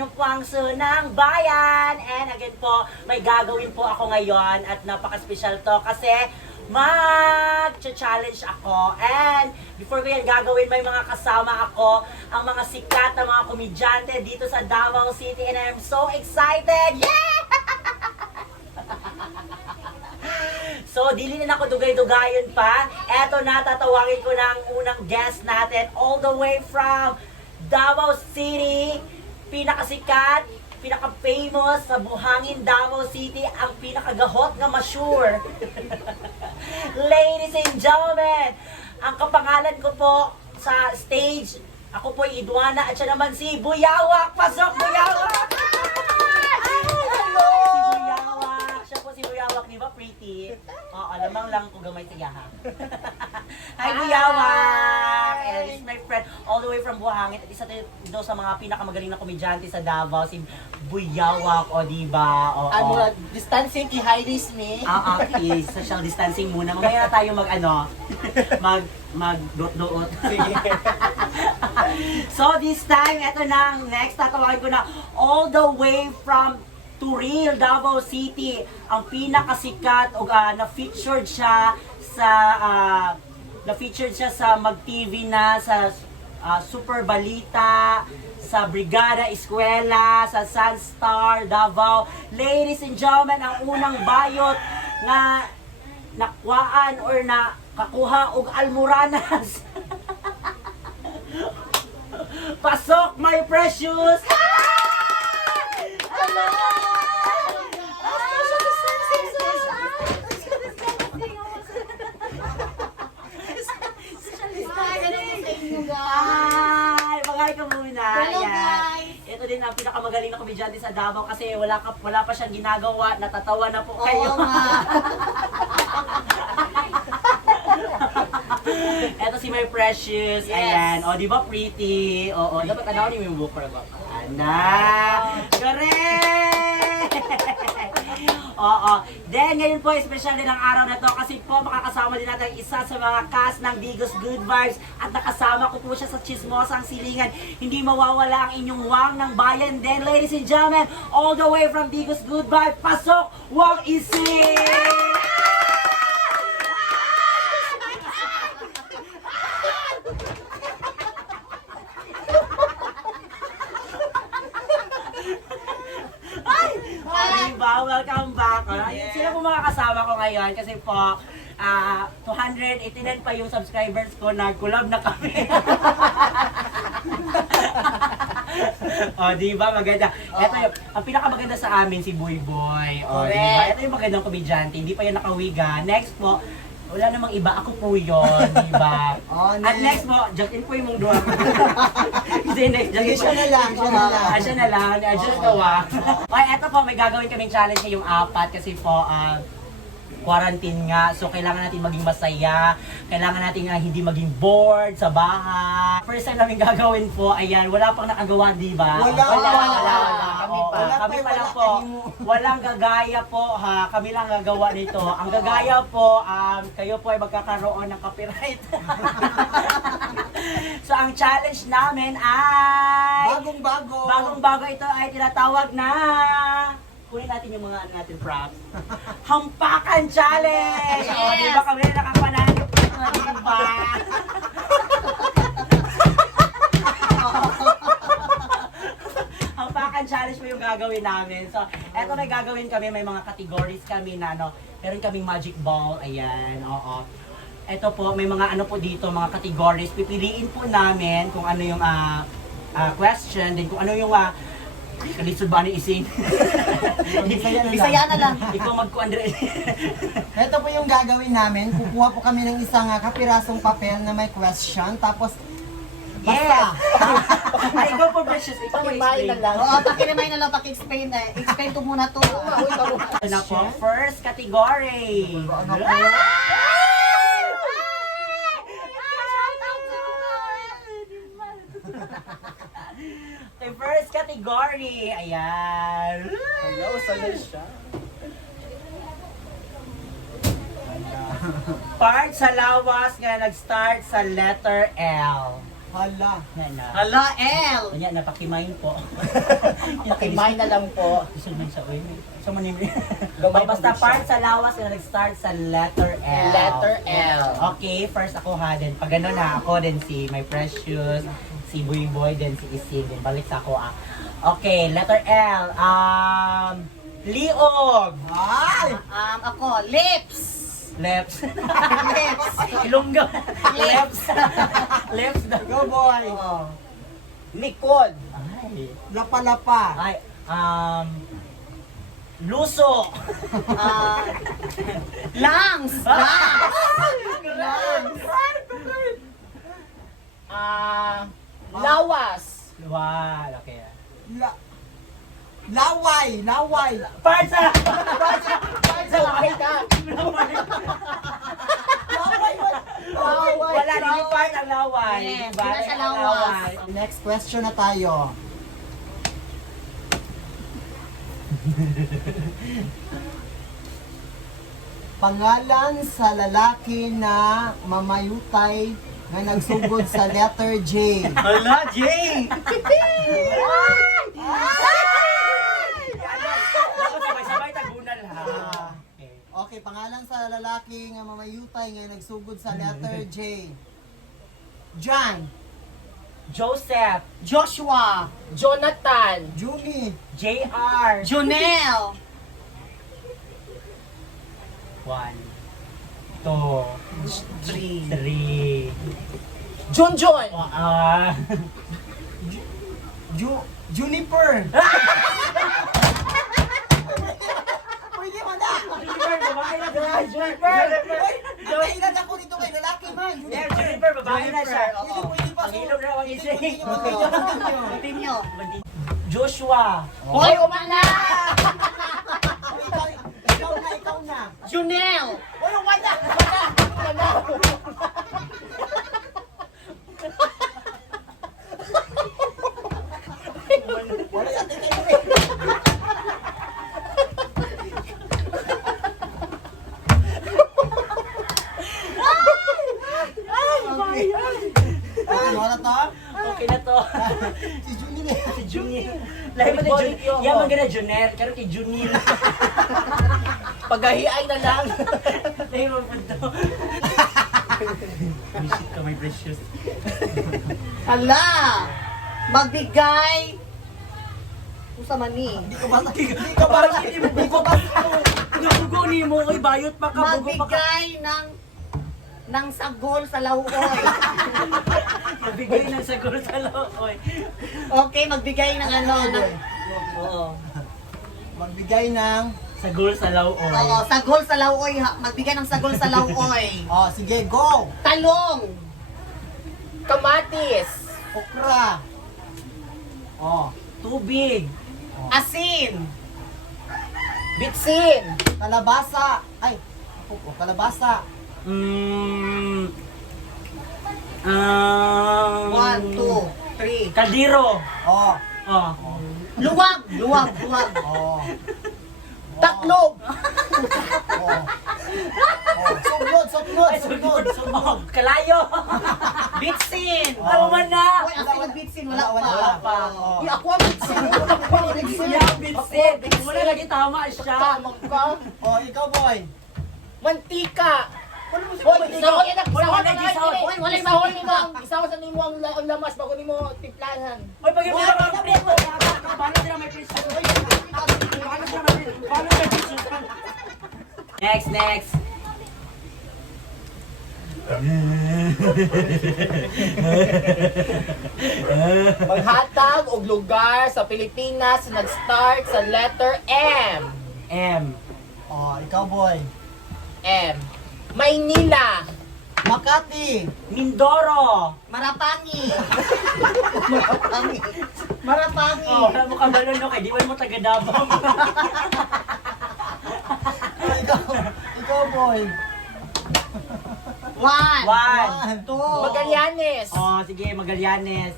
Pinupangso ng Bayan. And again po, may gagawin po ako ngayon at napaka-special to kasi mag-challenge ako. And before ko yan gagawin, may mga kasama ako, ang mga sikat na mga komedyante dito sa Davao City, and I'm so excited! Yeah! So, dili na ako dugay-dugayon pa. Eto na, tatawagin ko na ang unang guest natin all the way from Davao City. Pinakasikat, pinaka-famous sa buhangin Davao City, ang pinakagahot nga masyure. Ladies and gentlemen, ang kapangalan ko po sa stage, ako po ay Idwana at siya naman si Buyawak. Pasok, Buyawak! Hello! Si Buyawak. Siya po si Buyawak, di ba? Pretty. Oo, lamang lang ko gamay siya ha. Hi, Buyawak! And this is my friend all the way from Buhangin. At isa daw sa mga pinakamagaling na komedyante sa Davao, si Buyawak, o diba? Oo. Ano, distancing kay Heidi's me. Okay, social distancing muna. Mamaya na tayo mag-dot-dot. So this time, eto na, next tatawagin ko na all the way from Turil, Davao City, ang pinakasikat o na-featured siya sa Mag-TV na, sa Super Balita, sa Brigada Eskwela, sa Sunstar, Davao. Ladies and gentlemen, ang unang bayot nga nakuhaan or nakakuha og almoranas. Pasok, my precious! Hello! Hi! Magay ka muna. Hello, Ayan. guys! Ito din ang pinakamagaling na komedyante sa Davao kasi wala pa siyang ginagawa. Natatawa na po kayo. Oo nga. Ito si my precious. Yes. Ayan. O, di ba pretty? Oo. Dapat ano ni yung book para ba? Ana! Correct! Oo. Then, ngayon po, special din ang araw na to kasi po makakasama din natin isa sa mga cast ng Digos Good Vibes at nakasama ko po siya sa Chismosang Silingan. Hindi mawawala ang inyong Wang ng Bayan. Then, ladies and gentlemen, all the way from Digos Good Vibes, pasok, Wang Ising! Diba? Welcome back. Yes. Sila po mga kasama ko ngayon kasi po 289 pa yung subscribers ko, nag-collab na kami. O, diba? Maganda. Ito yung, ang pinakamaganda sa amin, si Boy Boy. O, Correct. diba? Ito yung magandang komedyante. Hindi pa yan nakawiga. Next po, wala namang iba. Ako po yun, diba? Oh, At next po, Justin po yung mong duwa. Hindi, next. Sige, siya na lang, siya na lang. Siya na lang. Just gawa. Okay, eto po, may gagawin kaming challenge ngayong apat kasi po, quarantine nga. So, kailangan natin maging masaya. Kailangan natin hindi maging bored sa bahay. First time namin gagawin po, ayan, wala pang nakagawa, di ba? Wala. Kami pa. Wala Kami pa, pa lang wala po. animo. Walang gagaya po, ha. Kami lang gagawa nito. Ang gagaya po, kayo po ay magkakaroon ng copyright. So, ang challenge namin ay... Bagong-bago ito ay tinatawag na... Kunin natin yung mga natin props. Hampakan Challenge! Yes! O, di ba kami na nakapanalo? Di ba? Hampakan Challenge po yung gagawin namin. So, eto may gagawin kami, may mga categories kami na meron kaming magic ball, ayan, oo. Ito po, may mga ano po dito, mga categories. Pipiliin po namin kung ano yung question, din kung ano yung kalisod ba ni Ising? Bisaya na lang. Ikaw mag-Andre. Ito po yung gagawin namin. Kukuha po kami ng isang kapirasong papel na may question. Tapos, Yes! Ay, ikaw po, Precious. Ikaw Pakimay na mag-explain. lang. Oo, pakimay na lang, paki-explain. Explain ko muna to. Ito na po, first category. ano po? The first category. Ayan. Hello, sanay siya. Part sa lawas nga nag-start sa letter L. Hala. Na. Hala, L. Kanya, napakimain po. Pakimay na lang po. Gusto man siya, uy. So, manimi. Gamay Basta pa din part sa lawas na nag-start sa letter L. Letter L. Okay, first ako ha, then pag gano'n na ako, then si My Precious, si Boy Boy, then si Isin, then balik sa ako ah. Okay, letter L. Liog. Ay! Ako, lips. Lips. Lips. Ilonggo. Lips. Lips na. Go boy! Oh. Likod. Ay. Lapa-lapa. Ay, luso. Lungs. Lungs. Lawas. Wow, okay. Laway! Laway! Parts ah! Okay ka. Laway! Wala din yung part ang laway. Yes, Diba? wala siya Ang lawas. Next question na tayo. Pangalan sa lalaki na mamayutay na nagsugod sa letter J. Hala, Jay! Sabay-sabay tagunal ha. Okay, pangalan sa lalaki nga mamayutay nga nagsugod sa letter J. John, Joseph, Joshua. Jonathan. Julie, JR. Junel. 1, 2, 3. Junjun. Juniper. Pwede mo na. Juniper, babae na siya. Nailan ako dito kay lalaki man. Yeah, Juniper, babae na siya. Pwede pa. Pangilog na ang isa. Continue. Joshua. Hoy, umala! Ikaw na. Junel. Hoy, wala. Wala yan. Okay, wala to? Okay na to. Si Julie na. Si Junior. Lahi mo na Junior. Yan mga na Junior. Karoon kay Junior. Paghahiay na lang. Lahi mo po to. Visit ka, My Precious. Hala! Magbigay. Usa man ni. Hindi ko basta. Parang hindi mo basta. Nabugo ni mo. Uy, bayot pa ka. Bugo pa ka. Magbigay ng sagol sa lauoy. Nabigay ng sagot sa looy. Okay, magbigay ng ano. Oo. Magbigay ng... Sagol sa looy. Oo, sagol sa lauoy. Magbigay ng sagol sa lauoy. Oh, sige, go! Talong. Kamatis. Okra. Oh, Tubig. Asin. Bitsin. kalabasa. Ay, kalabasa. 1, 2, 3. Kaldiro. Oh, Oh. Luwag. oh. Tatlog. Oh. Oh. Sugnod. Oh, kalayo. Bitsin. Ano man na? Uy, asin ang bitsin. Wala pa. Wala pa. Uy, ako ang bitsin. Ako ang bitsin. Yan, bitsit. Wala lagi tama siya. Tama ka. Oh, ikaw boy. Mantika. Hoy, Isahol yan. wala na gisahol. Hoy, wala isahol ni mo. Isahol sa nimo ang lamas bago nimo timplahan. Hoy, pag yung mga preto. Paano sila may preso? Paano sila may preso? Paano may preso? Next. Maghatag og lugar sa Pilipinas na nag-start sa letter M. M. Oh, ikaw boy. M. Maynila. Makati. Mindoro. Marapangi. Oh, wala mo kabalo no, kay di mo taga Davao. Oh, ikaw boy. 1, 1. 2. Magallanes. Oh, sige, Magallanes.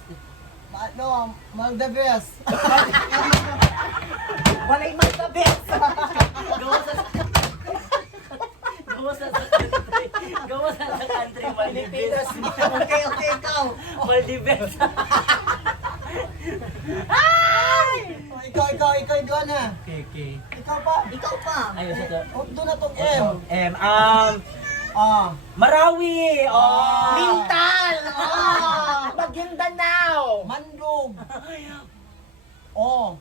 Ano, Maldives. Walay magkabit. Gawa sa country, Maldives. Okay, ikaw. Maldives. Oh, ikaw, doon na. Okay. Ikaw pa. Ayos ito. Oh, doon na tong M. Marawi. Mintal! Maguindanao! Mandog. Oh.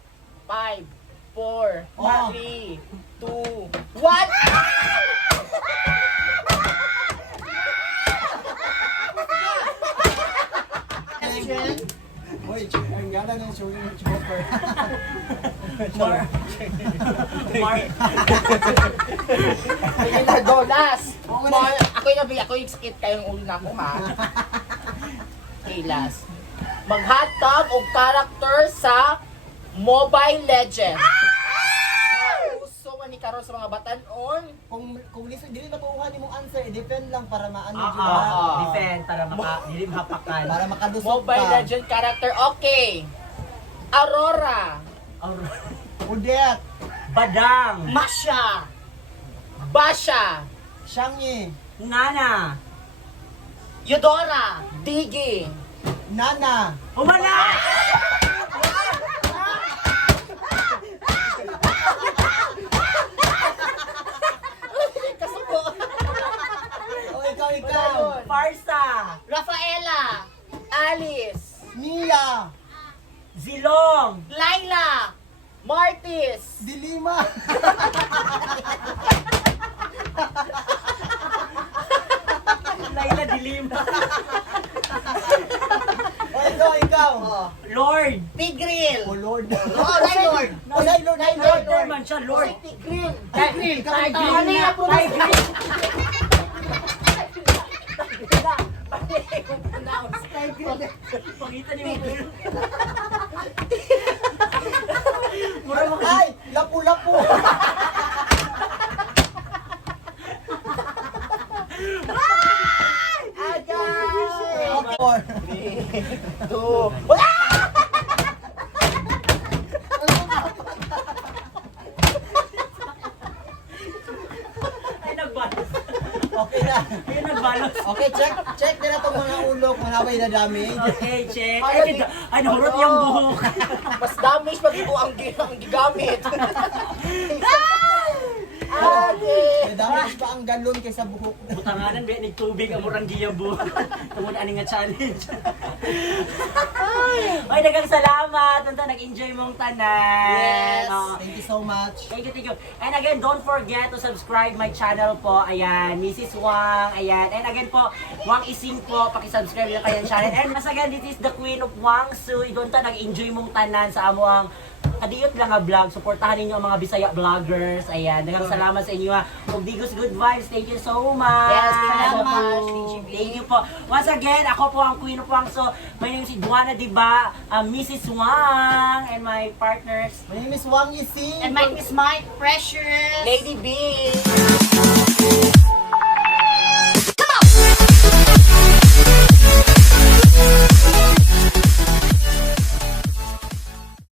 5, 4, Oh. 3, 2, 1! Uy, ang gala ng show yung chopper. Ayun na, go, last! Oo na. Ako yung skit kayong ulo na ako, ha? Okay, last. Mag-hotdog o character sa Mobile Legends. Uso man ni karon sa mga batanon. Kung lisod dili matuuhan nimong answer, i-defend lang para maano Ah, jud ba? defend para dili mahapakan. Para makalusot Mobile ka. Legend character, okay. Aurora. Udet, Badang. Masha. Basha. Shangi, Nana. Eudora. Digi. Nana, Umala! Kasuko. oh ikaw, Farsa. Rafaela. Alice. Mia, Zilong. Laila. Martis. Dilima, Laila Dilima. oh ikaw, Lord. Tigril. oh Lord, Oh, Lord. oh Lord, Lord man siya, Lord. Tigril. Tigril. Ikaw, ano yan, po? Tigril. Pangita niyo mo. Mura mo. ay, lapu-lapu, okay, four. 2. Ay, nagbalos. Okay na. Ay, nagbalos. Okay, check nila tong mga ulo kung nabay na damage. Okay, check. Ay, nahurot yung buhok. Mas damage pag ibo ang gigamit. May damage pa ang galon kaysa buhok. Butanganan, be, nagtubig ang murang giyabu. Tungod ani nga challenge. Ay, dagang salamat. Unta, nag-enjoy mong tanan. Yes. Oo. Thank you so much. Thank you. And again, don't forget to subscribe my channel po. Ayan, Mrs. Wang. Ayan. And again po, Wang Ising po. Pakisubscribe yung kanyang channel. And mas again, this is the Queen of Wangsu. Doon ta, nag-enjoy mong tanan sa amo ang kadiyot lang nga vlog. Supportahan ninyo ang mga Bisaya vloggers. Ayan. Dagang salamat sa inyo. Ug Digos Good Vibes. Thank you so much. Yes, salamat. Thank you po. Once again, ako po ang Queen of Wangsu. My name is Duana, diba? Mrs. Wang. And my partners. My name is Wang Yising. And my name is Mike Precious. Lady B.